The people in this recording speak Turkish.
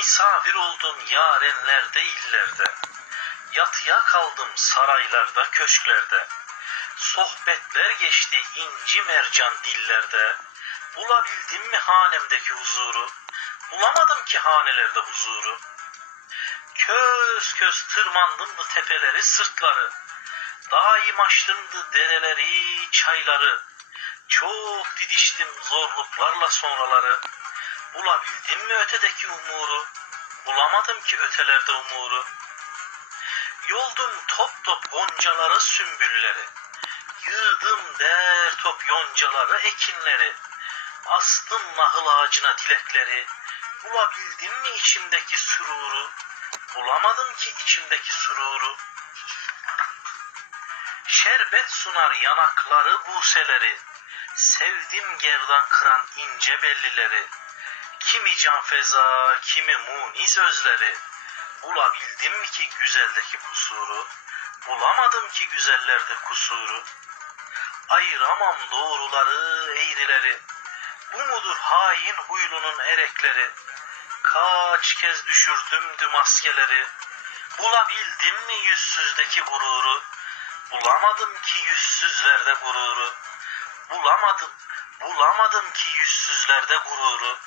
Misafir oldum yarenlerde illerde. Yatıya kaldım saraylarda köşklerde. Sohbetler geçti inci mercan dillerde. Bulabildim mi hanemdeki huzuru? Bulamadım ki hanelerde huzuru. Köz köz tırmandım bu tepeleri sırtları. Daim açtımdı dereleri, çayları. Çok didiştim zorluklarla sonraları. Bulabildim mi ötedeki umuru? Bulamadım ki ötelerde umuru. Yoldum top top goncaları sümbülleri. Yığdım der top yoncaları ekinleri. Astım nahıl ağacına dilekleri. Bulabildim mi içimdeki süruru? Bulamadım ki içimdeki süruru. Şerbet sunar yanakları buseleri. Sevdim gerdan kıran ince bellileri. Kimi can feza, kimi muniz özleri. Bulabildim ki güzeldeki kusuru? Bulamadım ki güzellerde kusuru. Ayıramam doğruları, eğrileri. Bu mudur hain huylunun erekleri? Kaç kez düşürdümdü maskeleri. Bulabildim mi yüzsüzdeki gururu? Bulamadım ki yüzsüzlerde gururu. Bulamadım, bulamadım ki yüzsüzlerde gururu.